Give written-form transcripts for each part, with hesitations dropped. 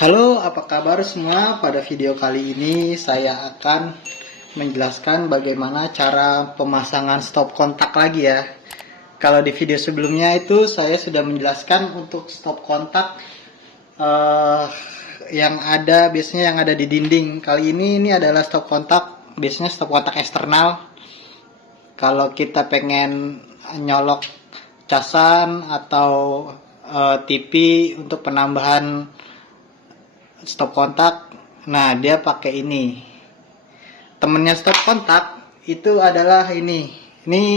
Halo, apa kabar semua? Pada video kali ini saya akan menjelaskan bagaimana cara pemasangan stop kontak lagi ya. Kalau di video sebelumnya itu saya sudah menjelaskan untuk stop kontak yang ada biasanya yang ada di dinding. Kali ini adalah stop kontak, biasanya stop kontak eksternal. Kalau kita pengen nyolok casan atau TV untuk penambahan stop kontak, nah dia pakai ini. Temennya stop kontak itu adalah ini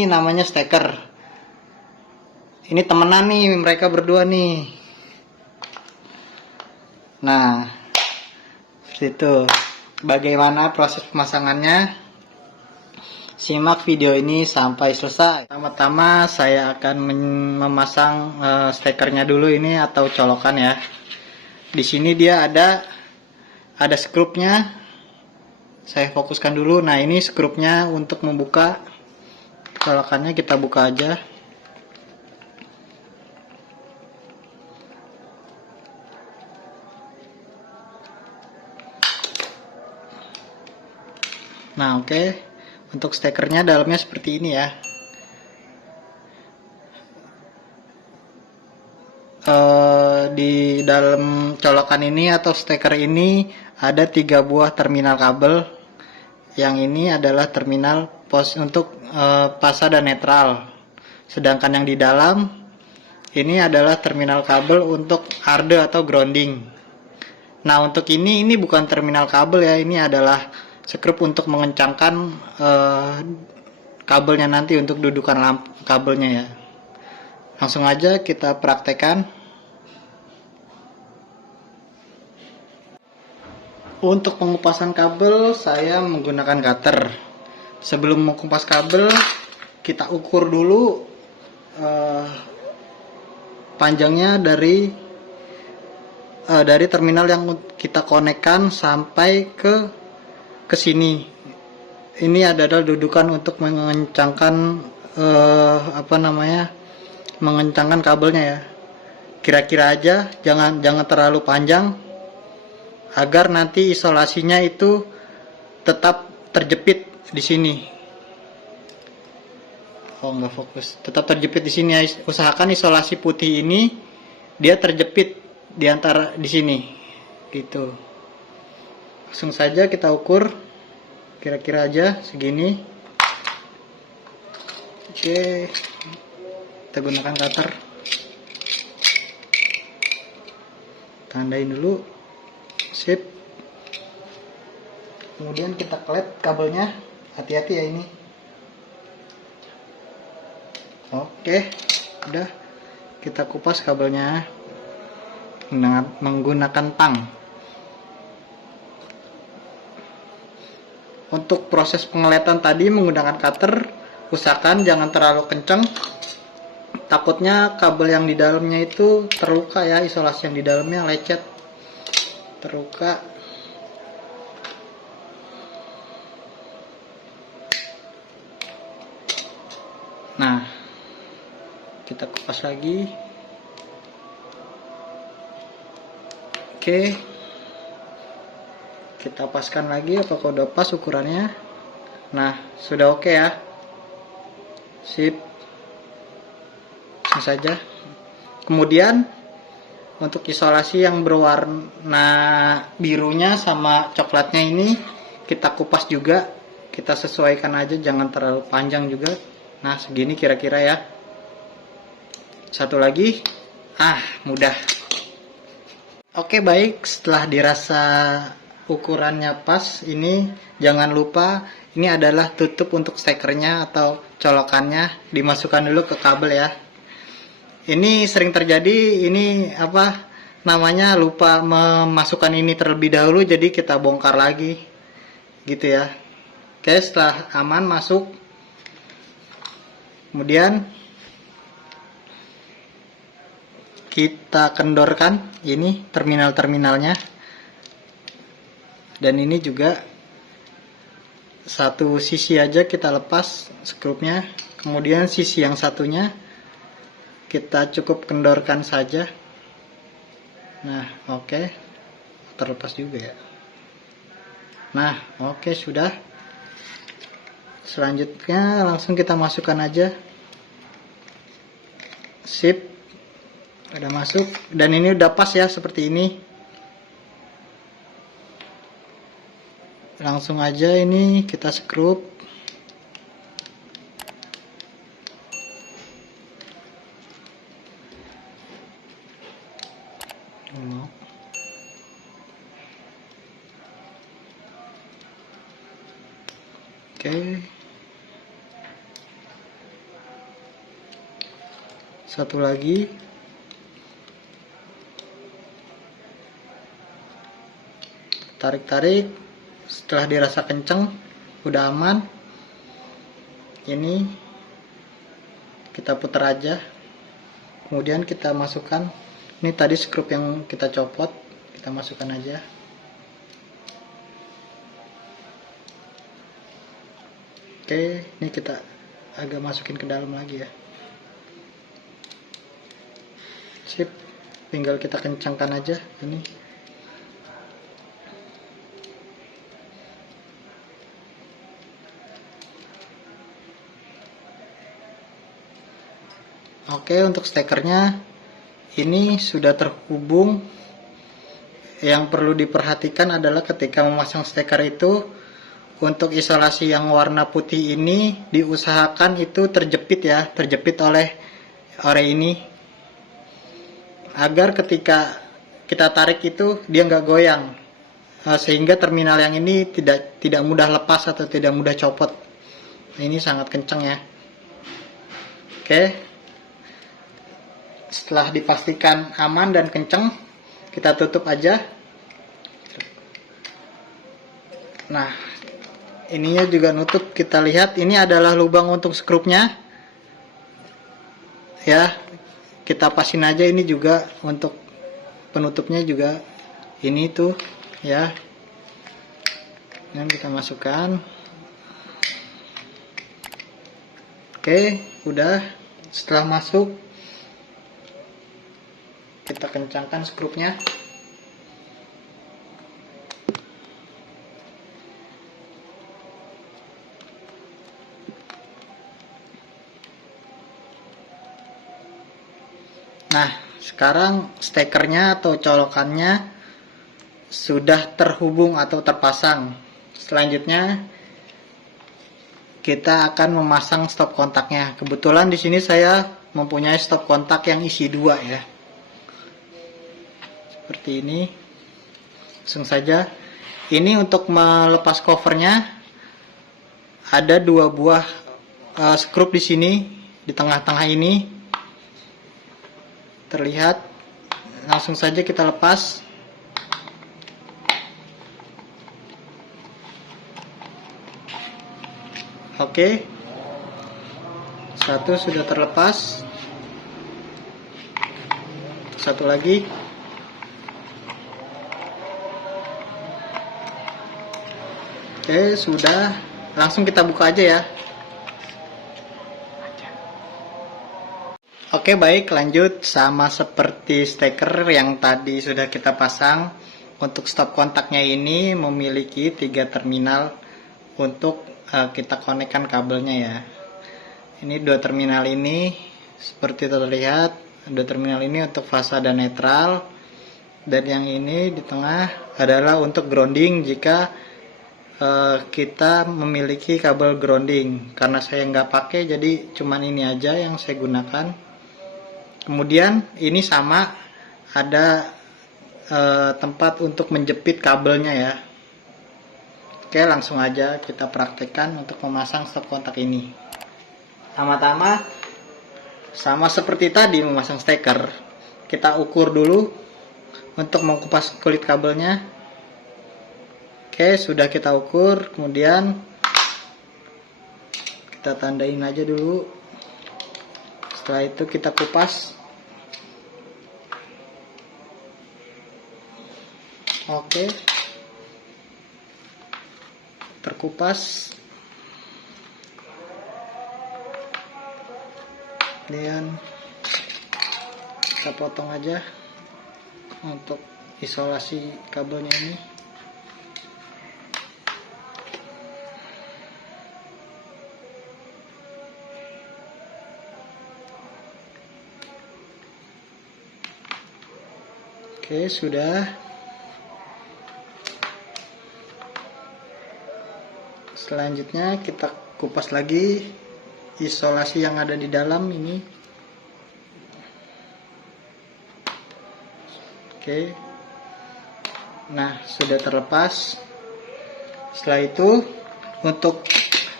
namanya steker. Ini temenan nih, mereka berdua nih. Nah, seperti itu. Bagaimana proses pemasangannya? Simak video ini sampai selesai. Pertama-tama saya akan memasang stekernya dulu ini atau colokan ya. Di sini dia ada skrupnya. Saya fokuskan dulu. Nah, ini skrupnya untuk membuka colokannya, kita buka aja. Nah, oke. Untuk stekernya dalamnya seperti ini ya. Di dalam colokan ini atau steker ini ada 3 buah terminal kabel. Yang ini adalah terminal pos untuk pasa dan netral. Sedangkan yang di dalam ini adalah terminal kabel untuk arde atau grounding. Nah, untuk ini bukan terminal kabel ya, ini adalah skrup untuk mengencangkan kabelnya nanti untuk dudukan kabelnya ya. Langsung aja kita praktekkan. Untuk pengupasan kabel saya menggunakan cutter. Sebelum mengupas kabel kita ukur dulu panjangnya dari terminal yang kita konekkan sampai ke sini. Ini adalah dudukan untuk mengencangkan mengencangkan kabelnya ya. Kira-kira aja, jangan terlalu panjang agar nanti isolasinya itu tetap terjepit di sini. Oh, nggak fokus. Tetap terjepit di sini. Usahakan isolasi putih ini dia terjepit di antara di sini. Gitu. Langsung saja kita ukur. Kira-kira aja segini. Oke. Kita gunakan cutter. Tandain dulu. Sip. Kemudian kita klet kabelnya. Hati-hati ya ini. Oke, udah. Kita kupas kabelnya menggunakan tang. Untuk proses pengeletan tadi menggunakan cutter, usahakan jangan terlalu kencang. Takutnya kabel yang di dalamnya itu terluka ya, isolasi yang di dalamnya lecet, terluka. Nah, kita kupas lagi. Oke, kita paskan lagi apakah udah pas ukurannya. Nah, sudah oke ya. Sip. Ini saja. Kemudian untuk isolasi yang berwarna birunya sama coklatnya ini kita kupas juga. Kita sesuaikan aja, jangan terlalu panjang juga. Nah, segini kira-kira ya. Satu lagi. Mudah. Oke, baik, setelah dirasa ukurannya pas, ini jangan lupa ini adalah tutup untuk stekernya atau colokannya, dimasukkan dulu ke kabel ya. Ini sering terjadi, ini apa namanya, lupa memasukkan ini terlebih dahulu, jadi kita bongkar lagi gitu ya. Oke, setelah aman masuk, kemudian kita kendorkan ini terminal-terminalnya, dan ini juga satu sisi aja kita lepas skrupnya, kemudian sisi yang satunya kita cukup kendorkan saja. Nah, oke, terlepas juga ya. Nah, oke, sudah. Selanjutnya langsung kita masukkan aja. Sip, udah masuk, dan ini udah pas ya seperti ini. Langsung aja ini kita skrup. Oke. Satu lagi. Tarik-tarik. Setelah dirasa kenceng, udah aman. Ini kita putar aja. Kemudian kita masukkan. Ini tadi skrup yang kita copot, kita masukkan aja. Oke, ini kita agak masukin ke dalam lagi ya. Sip, tinggal kita kencangkan aja ini. Oke, untuk stekernya ini sudah terhubung. Yang perlu diperhatikan adalah ketika memasang steker itu, untuk isolasi yang warna putih ini diusahakan itu terjepit ya, terjepit oleh ini, agar ketika kita tarik itu dia nggak goyang, sehingga terminal yang ini tidak mudah lepas atau tidak mudah copot. Ini sangat kencang ya. Oke, setelah dipastikan aman dan kencang, kita tutup aja. Nah, ininya juga nutup. Kita lihat ini adalah lubang untuk skrupnya ya, kita pasin aja. Ini juga untuk penutupnya juga ini tuh ya. Dan kita masukkan. Oke, udah. Setelah masuk, kita kencangkan skrupnya. Nah, sekarang stekernya atau colokannya sudah terhubung atau terpasang. Selanjutnya kita akan memasang stop kontaknya. Kebetulan di sini saya mempunyai stop kontak yang isi 2 ya. Seperti ini. Langsung saja. Ini untuk melepas covernya, ada 2 buah skrup di sini, di tengah-tengah ini. Terlihat, langsung saja kita lepas. Oke, satu sudah terlepas, satu lagi. Oke, sudah. Langsung kita buka aja ya. Oke, baik, lanjut. Sama seperti steker yang tadi sudah kita pasang, untuk stop kontaknya ini memiliki 3 terminal untuk kita konekkan kabelnya ya. Ini 2 terminal ini seperti terlihat, 2 terminal ini untuk fasa dan netral, dan yang ini di tengah adalah untuk grounding jika kita memiliki kabel grounding. Karena saya nggak pakai, jadi cuman ini aja yang saya gunakan. Kemudian ini sama, ada tempat untuk menjepit kabelnya ya. Oke, langsung aja kita praktekkan untuk memasang stop kontak ini. Pertama-tama, sama seperti tadi memasang steker, kita ukur dulu untuk mengupas kulit kabelnya. Oke, sudah kita ukur, kemudian kita tandain aja dulu. Setelah itu kita kupas. Oke, terkupas. Kemudian kita potong aja untuk isolasi kabelnya ini. Oke, sudah. Selanjutnya kita kupas lagi isolasi yang ada di dalam ini. Oke. Nah, sudah terlepas. Setelah itu untuk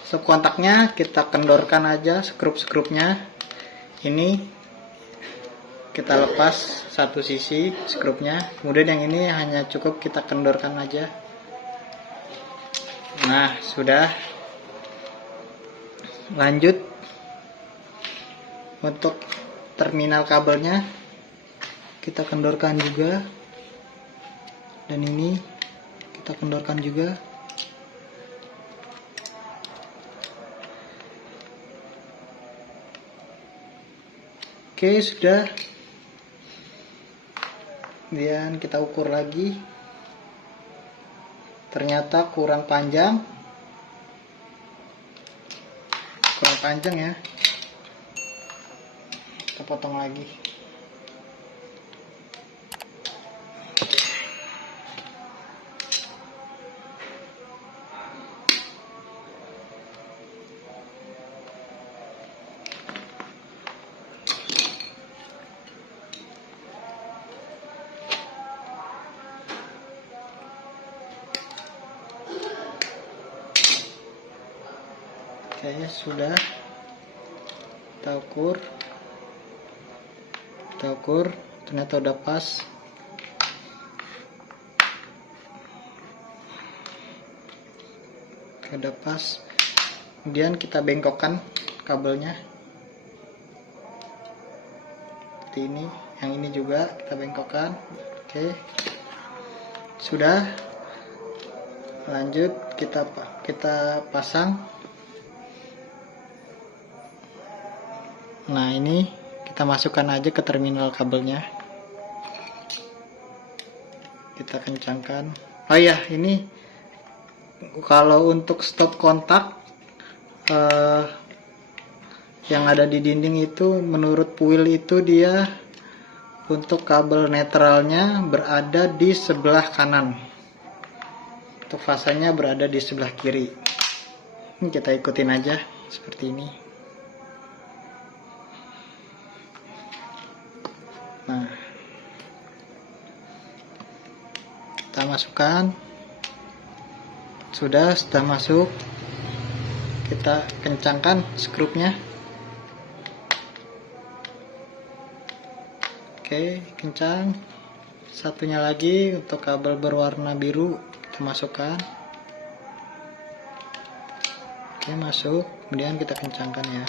stop kontaknya kita kendorkan aja skrup-skrupnya. Ini kita lepas satu sisi skrupnya. Kemudian yang ini hanya cukup kita kendorkan aja. Nah, sudah. Lanjut untuk terminal kabelnya kita kendorkan juga, dan ini kita kendorkan juga. Oke, sudah. Kemudian kita ukur lagi, ternyata kurang panjang ya, kita potong lagi. Oke, sudah. Kita ukur, ternyata udah pas. Udah pas. Kemudian kita bengkokkan kabelnya seperti ini. Yang ini juga kita bengkokkan. Oke, sudah. Lanjut kita pasang. Nah, ini kita masukkan aja ke terminal kabelnya. Kita kencangkan. Oh iya, ini kalau untuk stop kontak yang ada di dinding itu, menurut Puil itu dia untuk kabel netralnya berada di sebelah kanan, untuk fasanya berada di sebelah kiri. Ini kita ikutin aja seperti ini. Nah, kita masukkan. Sudah masuk, kita kencangkan skrupnya. Oke, kencang. Satunya lagi untuk kabel berwarna biru kita masukkan. Oke, masuk. Kemudian kita kencangkan ya.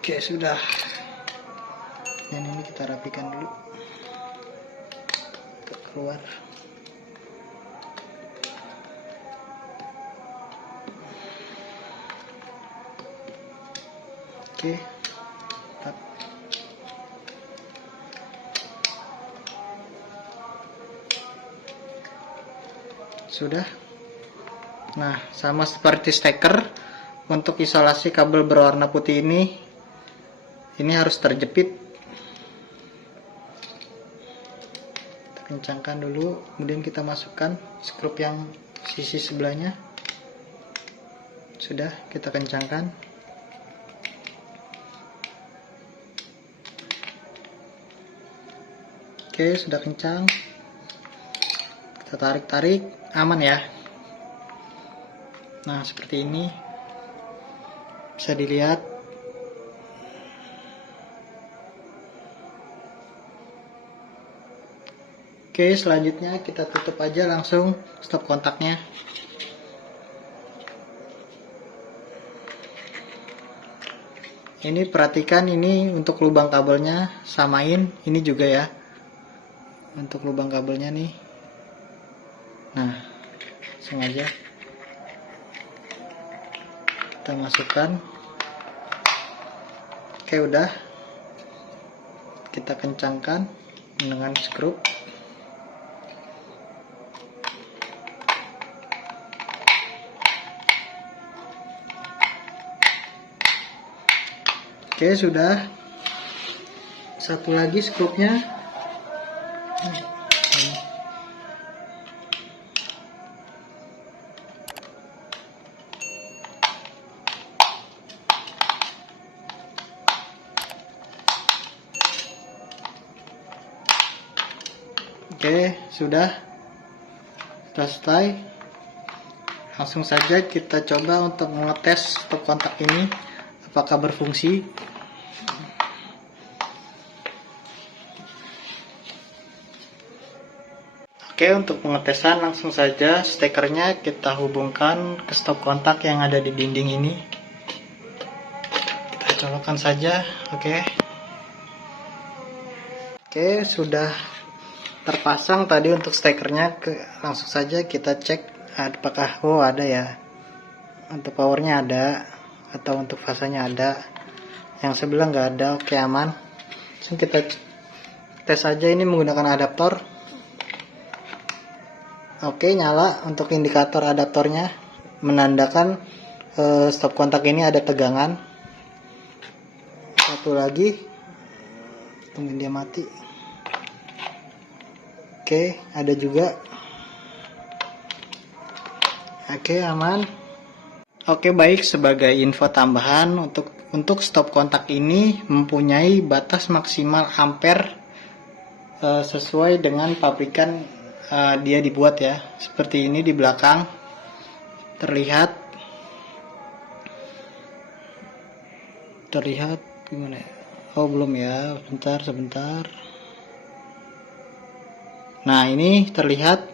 Oke, sudah. Dan ini kita rapikan dulu. Keluar. Oke. Tap. Sudah. Nah, sama seperti steker, untuk isolasi kabel berwarna putih ini harus terjepit. Kita kencangkan dulu, kemudian kita masukkan skrup yang sisi sebelahnya. Sudah, kita kencangkan. Oke, sudah kencang. Kita tarik-tarik, aman ya. Nah, seperti ini. Bisa dilihat. Oke, selanjutnya kita tutup aja langsung stop kontaknya. Ini perhatikan, ini untuk lubang kabelnya samain, ini juga ya. Untuk lubang kabelnya nih. Nah, sengaja kita masukkan. Oke, udah. Kita kencangkan dengan skrup. Oke, sudah. Satu lagi skrupnya. Oke, sudah selesai. Langsung saja kita coba untuk mengetes stop kontak ini apakah berfungsi. Oke, untuk pengetesan langsung saja stekernya kita hubungkan ke stop kontak yang ada di dinding ini. Kita colokkan saja. Oke, sudah terpasang tadi untuk stekernya. Langsung saja kita cek apakah ada ya, untuk powernya ada atau untuk fasanya ada. Yang sebelah nggak ada. Oke, aman. Langsung kita tes saja ini menggunakan adaptor. Oke, nyala untuk indikator adaptornya, menandakan stop kontak ini ada tegangan. Satu lagi, tungguin dia mati. Oke, ada juga. Oke, aman. Oke, baik, sebagai info tambahan untuk stop kontak ini mempunyai batas maksimal ampere sesuai dengan pabrikan dia dibuat ya. Seperti ini di belakang terlihat gimana ya? Oh, belum ya, sebentar. Nah, ini terlihat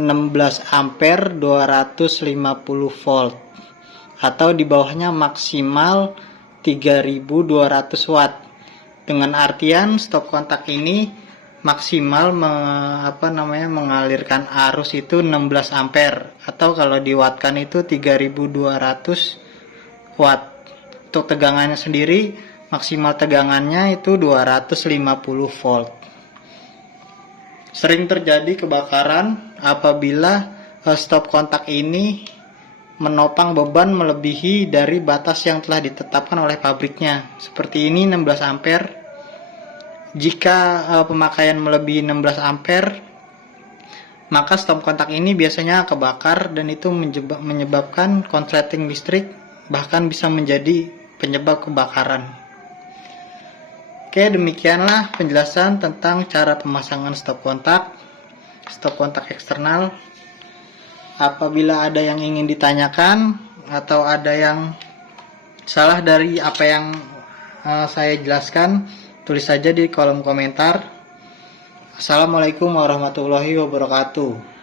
16 ampere 250 volt, atau di bawahnya maksimal 3200 watt. Dengan artian stop kontak ini maksimal mengalirkan arus itu 16 ampere, atau kalau diwattkan itu 3200 watt. Untuk tegangannya sendiri maksimal tegangannya itu 250 volt. Sering terjadi kebakaran apabila stop kontak ini menopang beban melebihi dari batas yang telah ditetapkan oleh pabriknya. Seperti ini 16 ampere. Jika pemakaian melebihi 16 ampere, maka stop kontak ini biasanya kebakar dan itu menyebabkan konsleting listrik, bahkan bisa menjadi penyebab kebakaran. Oke, demikianlah penjelasan tentang cara pemasangan stop kontak eksternal. Apabila ada yang ingin ditanyakan atau ada yang salah dari apa yang saya jelaskan, tulis saja di kolom komentar. Assalamualaikum warahmatullahi wabarakatuh.